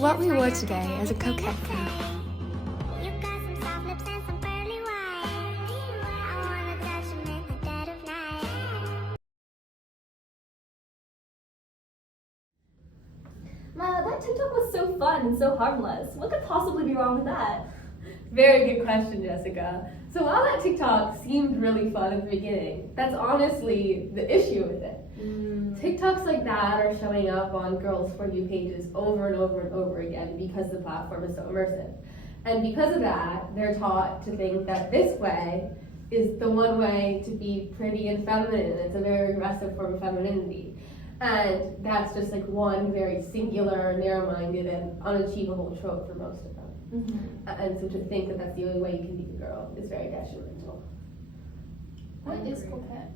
what we wore today as a coquette crew. You got some soft lips and some pearly white. I wanna touch them in the dead of night. Ma, that TikTok was so fun and so harmless. What could possibly be wrong with that? Very good question, Jessica. So while that TikTok seemed really fun at the beginning, that's honestly the issue with it. TikToks like that are showing up on girls' For You pages over and over and over again because the platform is so immersive. And because of that, they're taught to think that this way is the one way to be pretty and feminine. It's a very aggressive form of femininity. And that's just like one very singular, narrow-minded, and unachievable trope for most of them. And so to think that that's the only way you can be a girl is very detrimental. What is coquette?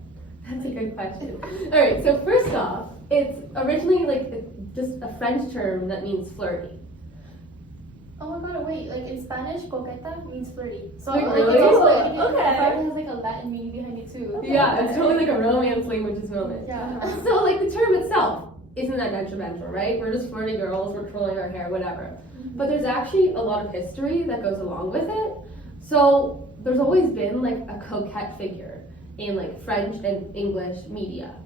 That's a good question. All right, so first off, it's originally like just a French term that means flirty. Oh my god, wait, like in Spanish, coqueta means flirty. So Wait, like, really? it's also like, Okay. it probably has like a Latin meaning behind it too. Yeah, it's totally like a romance language as well. Yeah. So like the term itself isn't that detrimental, right? We're just flirty girls, we're twirling our hair, whatever. But there's actually a lot of history that goes along with it. So there's always been like a coquette figure in like French and English media.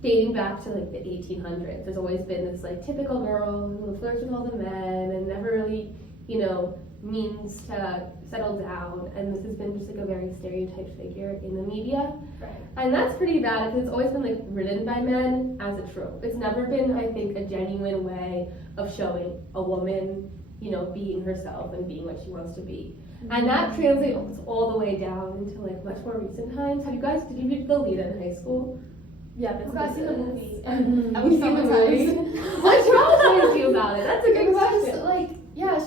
Dating back to like the 1800s, there's always been this like typical girl who flirts with all the men and never really, means to settle down. And this has been just like a very stereotyped figure in the media. Right. And that's pretty bad because it's always been like written by men as a trope. It's never been, I think, a genuine way of showing a woman, being herself and being what she wants to be. And that translates all the way down into like much more recent times. Did you read Lolita in high school? Yeah, but I've seen the movie. Have And I was you seen the movie? traumatized. What traumatized you about it? That's a good It was question. just, like, yeah,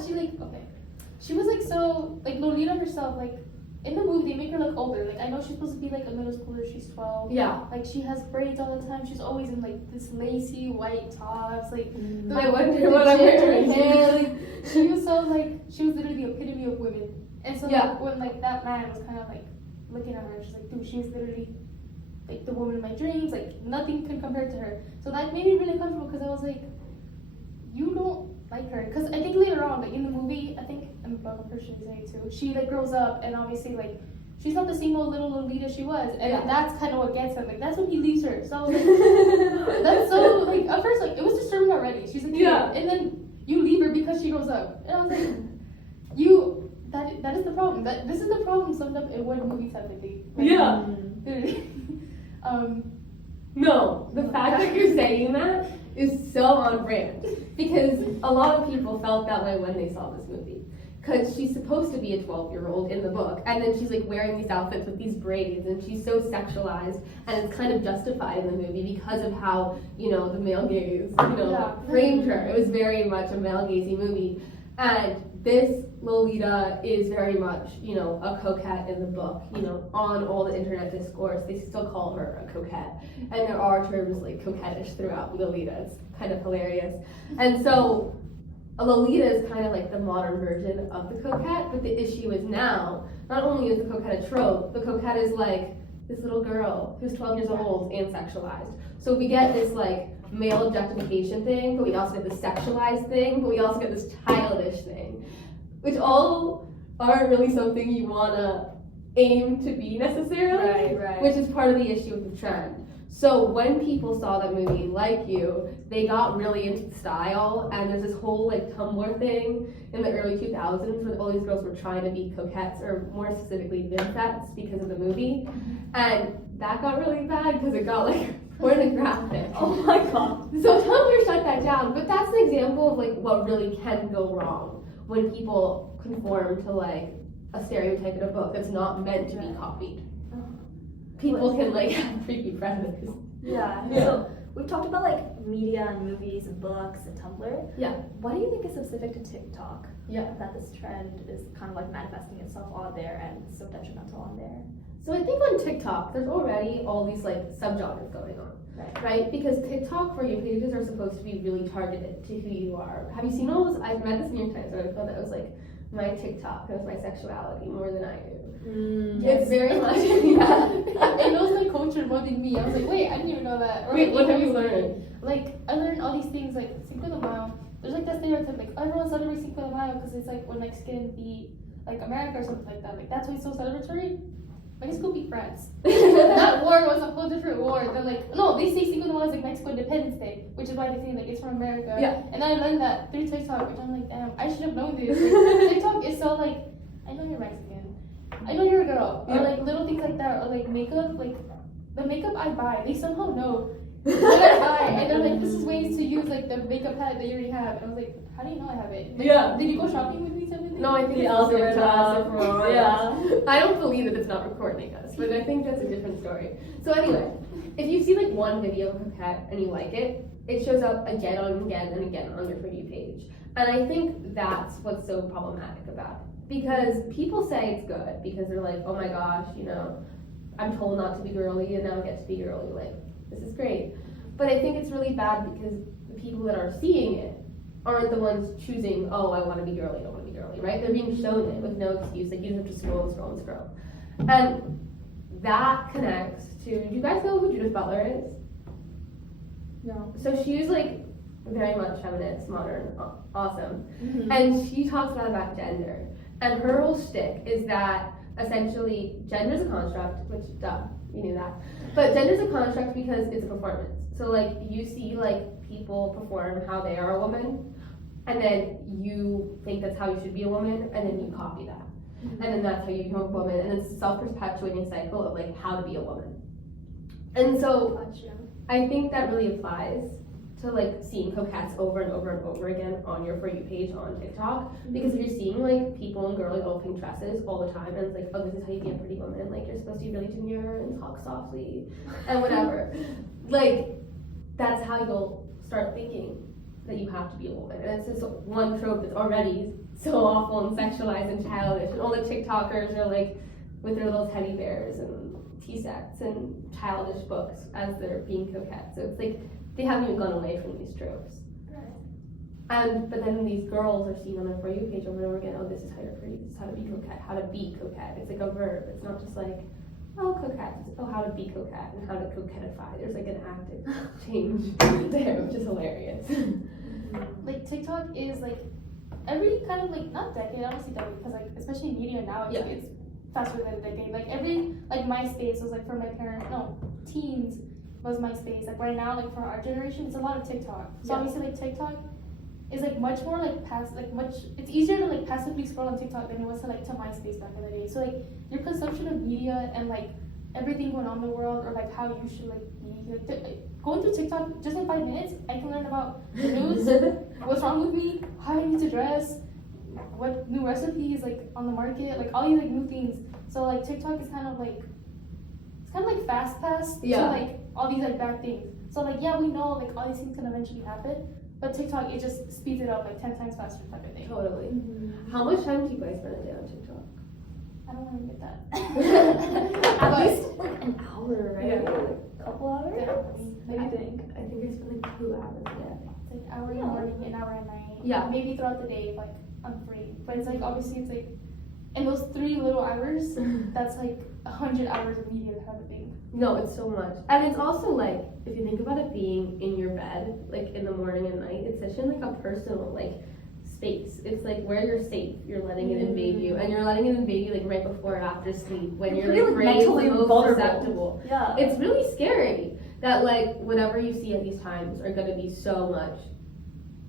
she was like so, like Lolita herself, like in the movie they make her look older. Like I know she's supposed to be like a middle schooler, she's 12. Yeah. Like she has braids all the time. She's always in like this lacy white tops. Like I wonder what I'm wearing. hair. Like she was literally the epitome of women. And so Yeah. like, when like that man was kind of like looking at her, she's like, dude, she's literally like the woman of my dreams. Like nothing can compare to her. So that made me really uncomfortable because I was like, you don't like her. Because I think later on, like in the movie, I think I'm a person saying it too. She like grows up and obviously like she's not the same old little Lolita she was, and that's kind of what gets him. Like that's when he leaves her. So like, that's so like at first like it was disturbing already. She's a kid, and then you leave her because she grows up, and I was like, that is the problem. This is the problem summed up in one movie technically. Like, Yeah. No, the No. fact that you're saying that is so on brand because a lot of people felt that way when they saw this movie. Because she's supposed to be a 12-year-old in the book, and then she's like wearing these outfits with these braids, and she's so sexualized, and it's kind of justified in the movie because of how the male gaze framed her. It was very much a male gazing movie, and this Lolita is very much a coquette in the book. On all the internet discourse, they still call her a coquette, and there are terms like coquettish throughout Lolita. It's kind of hilarious, and so. Lolita is kind of like the modern version of the coquette, but the issue is now, not only is the coquette a trope, the coquette is like this little girl who's 12 years old and sexualized. So we get this like male objectification thing, but we also get this sexualized thing, but we also get this childish thing, which all aren't really something you want to aim to be necessarily, Right. which is part of the issue with the trend. So when people saw that movie Like You, they got really into the style, and there's this whole like Tumblr thing in the early 2000s where all these girls were trying to be coquettes, or more specifically nymphets, because of the movie, and that got really bad because it got like pornographic. Oh my god. So Tumblr shut that down, but that's an example of like what really can go wrong when people conform to like a stereotype in a book that's not meant to be copied. People can like have creepy predators. Yeah. Yeah. So we've talked about like media and movies and books and Tumblr. Yeah. What do you think is specific to TikTok? Yeah. That this trend is kind of like manifesting itself on there and so detrimental on there. So I think on TikTok, there's already all these like subgenres going on, right? Because TikTok For You pages are supposed to be really targeted to who you are. Have you seen all those? I read this New York Times article that was like, my TikTok knows my sexuality more than I do. It's very much, It knows my culture more than me. I was like, wait, I didn't even know that. Or, Wait, like, what have you learned? Like, I learned all these things, like, Cinco de Mayo. there's like that stereotype, like everyone celebrates Cinco de Mayo because it's like when Mexican beat like America or something like that. Like that's why it's so celebratory. Mexico beat France. That war was a whole different war. They're like, no, they say Cinco de Mayo is like Mexico Independence Day, which is why they say like it's from America. Yeah. And then I learned that through TikTok, which I'm like, damn, I should have known this. Like, TikTok is so like, I know you're Mexican, I know you're a girl, or like little things like that, or like makeup, like the makeup I buy, they somehow know what I buy, and they're like, this is ways to use like the makeup palette that you already have. And I was like, how do you know I have it? Like, Yeah. Did you go shopping with me something? No, I think The it's algorithm. TikTok. Yeah. I don't believe that it's not recording us, but I think that's a different story. So anyway, if you see like one video of coquette and you like it, it shows up again and again and again on your For You page. And I think that's what's so problematic about it. Because people say it's good because they're like, oh my gosh, you know, I'm told not to be girly and now I get to be girly. Like, this is great. But I think it's really bad because the people that are seeing it aren't the ones choosing, oh, I want to be girly, I don't want to be girly, right? They're being shown it with no excuse. Like, you just have to scroll and scroll and scroll. And that connects to, do you guys know who Judith Butler is? No. So she's like very much feminist, modern, awesome. Mm-hmm. And she talks a lot about gender. And her whole shtick is that essentially gender is a construct, which, duh, you knew that. But gender is a construct because it's a performance. So like you see like people perform how they are a woman, and then you think that's how you should be a woman, and then you copy that. Mm-hmm. And then that's how you become a woman, and it's a self-perpetuating cycle of like how to be a woman. And so Gotcha. I think that really applies to like seeing coquettes over and over and over again on your For You page on TikTok. Because if you're seeing like people in girly little pink dresses all the time, and it's like, oh, this is how you be a pretty woman, like you're supposed to be really demure and talk softly and whatever. Like, that's how you'll start thinking that you have to be a woman. And it's just one trope that's already so awful and sexualized and childish. And all the TikTokers are like with their little teddy bears and tea sets and childish books as they're being coquette. So it's like they haven't even gone away from these tropes. But then these girls are seeing on their For You page over and over again, oh, this is how you're pretty, this is how to be coquette, how to be coquette. It's like a verb. It's not just like, oh, coquette. It's, oh, how to be coquette and how to coquettify. There's like an active change there, which is hilarious. Like TikTok is like every kind of like not decade, I don't see decade because like especially media now it's faster than a decade. Like every like MySpace was like for my parents, no, teens was MySpace. Like right now, like for our generation, it's a lot of TikTok. So obviously like TikTok is like much more like it's easier to like passively scroll on TikTok than it was to like to MySpace back in the day. So like your consumption of media and like everything going on in the world, or like how you should like be like going through TikTok just in 5 minutes, I can learn about the news, what's wrong with me, how I need to dress, what new recipes like on the market, like all these like new things. So like TikTok is kind of like fast pass to like all these like bad things. So like we know like all these things can eventually happen, but TikTok it just speeds it up like 10 times faster type of thing. Totally. How much time do you guys spend a day on TikTok? I don't want to get that. At least an hour, right? Yeah. Like a couple hours? What do you think? I think I spend like 2 hours a day. It's like an hour in the morning, an hour at night. Yeah. Maybe throughout the day if like I'm free. But it's like obviously it's like in those 3 little hours, that's like 100 hours of media kind of thing. No, it's so much. And it's also like, if you think about it being in your bed, like in the morning and night, it's such like a personal like space. It's like where you're safe, you're letting it invade you. And you're letting it invade you like right before or after sleep when you're pretty, like brain's the mentally most vulnerable. susceptible. Yeah. It's really scary that like whatever you see at these times are gonna be so much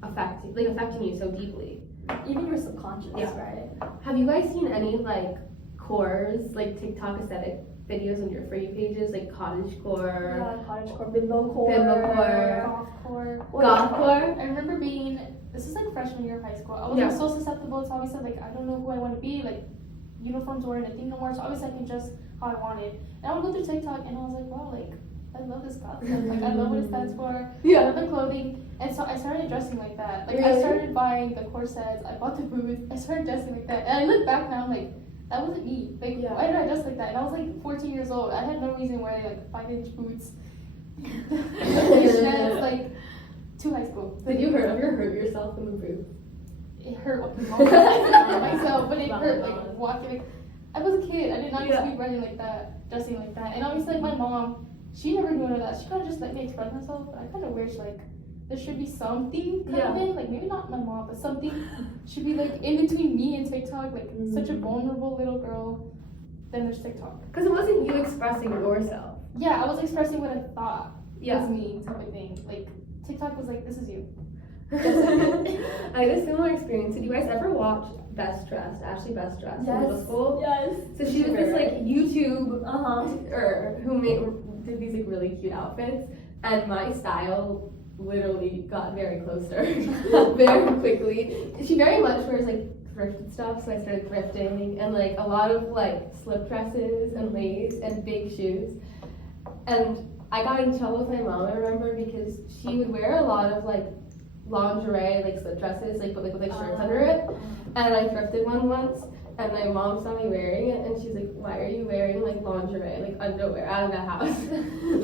affecting you so deeply. Even your subconscious, Yeah. right? Have you guys seen any like cores, like TikTok aesthetic videos on your For You pages, like cottagecore, Yeah, cottagecore, bimbocore. Gothcore. gothcore? I remember this is like freshman year of high school. I was Yeah. like, so susceptible. So obviously like I don't know who I want to be. Like uniforms weren't a thing no more. So obviously I can dress how I wanted. And I would go through TikTok and I was like, wow, like I love this goth stuff. Like I love what it stands for. I love the clothing. And so I started dressing like that. Like I Really? started buying the corsets. I bought the boots. I started dressing like that. And I look back now, I'm like, that wasn't me. Like, why did I dress like that? And I was like 14 years old. I had no reason wearing like 5-inch boots. Fishnets, like to high school. Did you hurt yourself in the booth? It hurt walking home myself, but it hurt like walking. Like, I was a kid. I did not used to be running like that, dressing like that. And obviously, like my mom, she never knew none of that. She kind of just let me express myself. But I kind of wish like there should be something kind Yeah. of in, like maybe not my mom, but something should be like in between me and TikTok, like such a vulnerable little girl. Then there's TikTok. Because it wasn't you expressing yourself. Yeah, I was expressing what I thought Yeah. was me type of thing. Like TikTok was like, this is you. I had a similar experience. Did you guys ever watch Best Dressed, Ashley Best Dressed in middle school? Yes. So she was this like YouTube Uh-huh. or who did these like really cute outfits, and my style literally got very close to her very quickly. She very much wears like thrifted stuff, so I started thrifting and like a lot of like slip dresses and lace and big shoes. And I got in trouble with my mom, I remember, because she would wear a lot of like lingerie, like slip dresses, like but like with like shirts under it. And I thrifted one once, and my mom saw me wearing it, and she's like, "Why are you wearing like lingerie, like underwear, out of the house?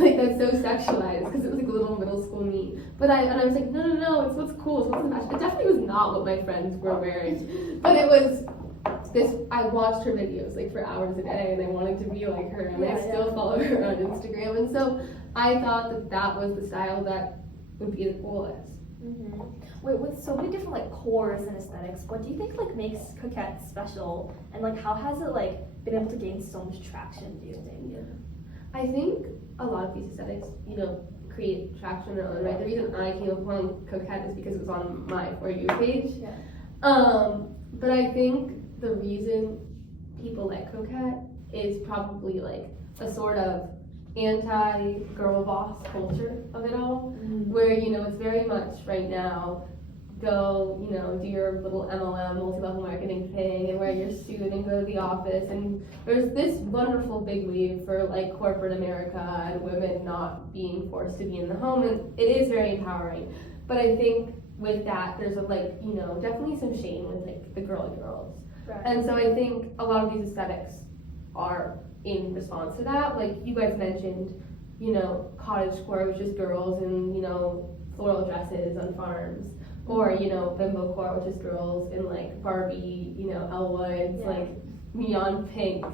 Like that's so sexualized," because it was like a little middle school me. But I was like, no, it's what's cool, it's what's the fashion. It definitely was not what my friends were wearing, but it was this. I watched her videos like for hours a day, and I wanted to be like her, and I still follow her on Instagram, and so I thought that that was the style that would be the coolest. Mm-hmm. Wait, with so many different like cores and aesthetics, what do you think like makes Coquette special, and like how has it like been able to gain so much traction? Do you think? Yeah. I think a lot of these aesthetics, create traction on their own, right? The reason I came upon Coquette is because it was on my For You page. Yeah. But I think the reason people like Coquette is probably like a sort of anti-girl boss culture of it all, where, it's very much right now, go, do your little MLM, multi-level marketing thing, and wear your suit and go to the office, and there's this wonderful big wave for like corporate America and women not being forced to be in the home, and it is very empowering. But I think with that, there's definitely some shame with like the girly girls. Right. And so I think a lot of these aesthetics are in response to that. Like you guys mentioned, cottagecore, which is girls in, floral dresses on farms. Or, bimbo core, which is girls in like Barbie, Elle Woods, like neon pink,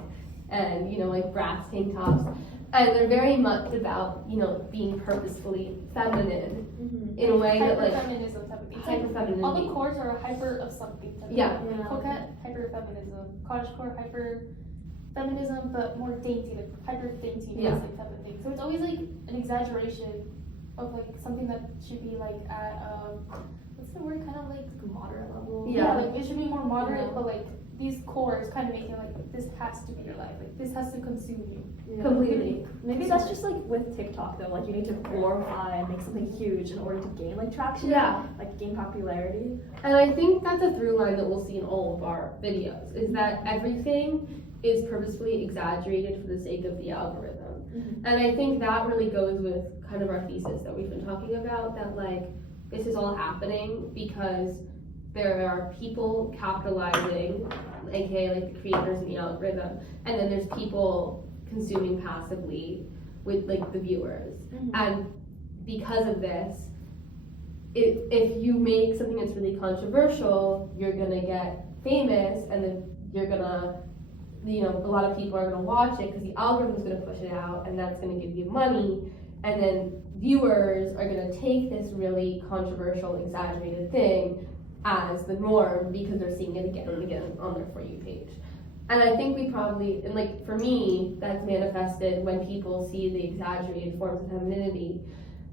and, like brass tank tops. And they're very much about, being purposefully feminine in a way that like. Hyper-feminism type of thing. It's Hyper-femininity. all the cores are a hyper of something. Type of Yeah. thing. Yeah. Coquette, hyper-feminism. Cottagecore, hyper-feminism, but more dainty, like hyper-dainty, Yeah. like type of thing. So it's always like an exaggeration of like something that should be like at what's the word? Kind of like Moderate level. Yeah. like it should be more moderate, Yeah. but like these cores kind of make it like this has to be your life, like this has to consume you. Yeah. Completely. Maybe that's just like with TikTok though, like you need to glorify and make something huge in order to gain like traction. Yeah. Like gain popularity. And I think that's a through line that we'll see in all of our videos, is that everything is purposefully exaggerated for the sake of the algorithm. Mm-hmm. And I think that really goes with kind of our thesis that we've been talking about, that like this is all happening because there are people capitalizing, aka like the creators in the algorithm, and then there's people consuming passively with like the viewers. Mm-hmm. And because of this, if you make something that's really controversial, you're gonna get famous, and then you're gonna, a lot of people are gonna watch it because the algorithm's gonna push it out, and that's gonna give you money, and then viewers are gonna take this really controversial, exaggerated thing as the norm because they're seeing it again and again on their For You page. And I think we probably, and like for me, that's manifested when people see the exaggerated forms of femininity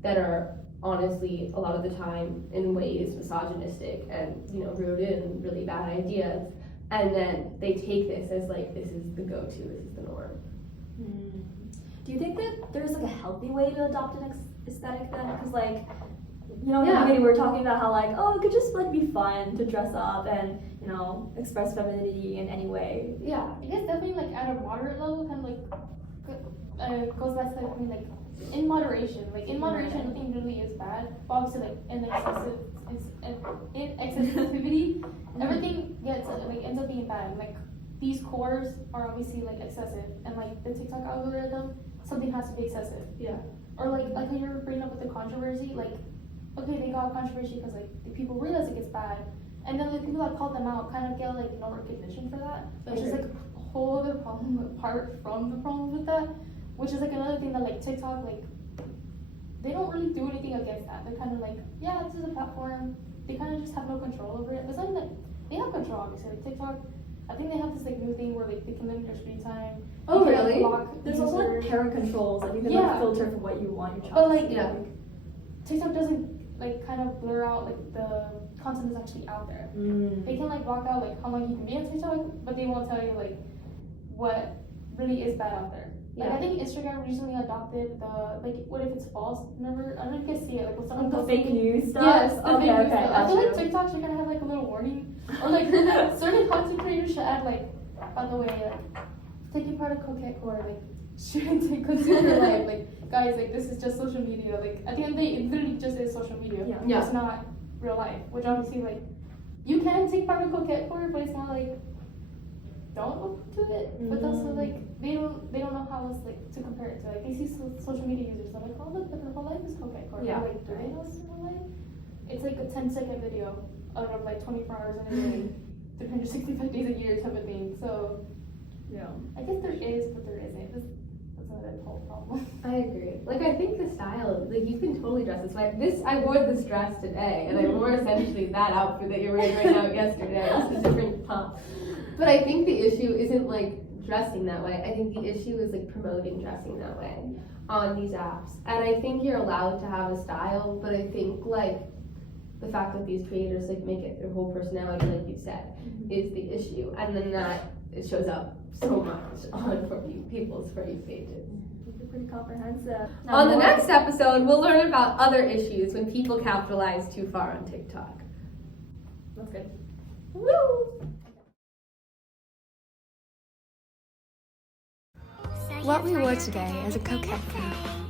that are honestly a lot of the time in ways misogynistic and rooted in really bad ideas, and then they take this as like this is the go-to, this is the norm. Do you think that there's like a healthy way to adopt an aesthetic then? Because like, in the Yeah. beginning we were talking about how like, it could just like be fun to dress up and express femininity in any way. Yeah. I guess definitely like at a moderate level, kind of like goes back to like, in moderation. Like in moderation, nothing really is bad. But obviously, like in excessivity, everything ends up being bad. Like these cores are obviously like excessive, and like the TikTok algorithm, something has to be excessive. Yeah. Or like how you were bringing up with the controversy, like okay, they got controversy because like the people realize it gets bad, and then the people that called them out kind of get like no recognition for that, which is like a whole other problem apart from the problems with that, which is like another thing that like TikTok like they don't really do anything against that. They're kind of like, yeah, this is a platform. They kind of just have no control over it. But something that they have control, obviously. Like TikTok, I think they have this like new thing where like they can limit your screen time. Oh, They can, like, really? block There's also like users. parent controls, like you can Yeah. like filter for what you want your child But to like, see. Yeah. TikTok doesn't like kind of blur out like the content that's actually out there. They can like block out like how long you can be on TikTok, but they won't tell you like what really is bad out there. Like I think Instagram recently adopted the like what if it's false? Remember? I don't know if you guys see it. Like when someone Like the posts fake news stuff. Yes, the okay, fake news okay, stuff. I feel like gotcha. TikTok should kind of have like a little warning, or like certain content creators should add like, by the way, like taking part of coquette core like shouldn't take consume your life. Like guys, like this is just social media. Like at the end of the day, it literally just is social media. Yeah. Yeah. It's not real life. Which obviously like you can take part of coquette core, but it's not like don't look to it. But also like they don't know how else like to compare it to. Like they see social media users, they're like, oh look, but their whole life is coquette core. Yeah. But, like, do they know it's their whole life? It's like a 10-second video out of like 24 hours in a day, 365 days a year type of thing. So Yeah. I guess there is, but there isn't. That's another whole problem. I agree. Like I think the style, like you can totally dress this way. I wore this dress today, and I wore essentially that outfit that you're wearing right now yesterday. It's a different pump. But I think the issue isn't like dressing that way. I think the issue is like promoting dressing that way on these apps. And I think you're allowed to have a style, but I think like the fact that these creators like make it their whole personality, like you said, is the issue. And then that it shows up so much on people's For You pages. You're pretty comprehensive. On the next episode, we'll learn about other issues when people capitalize too far on TikTok. That's good. Woo! What we wore today as a coquette crew.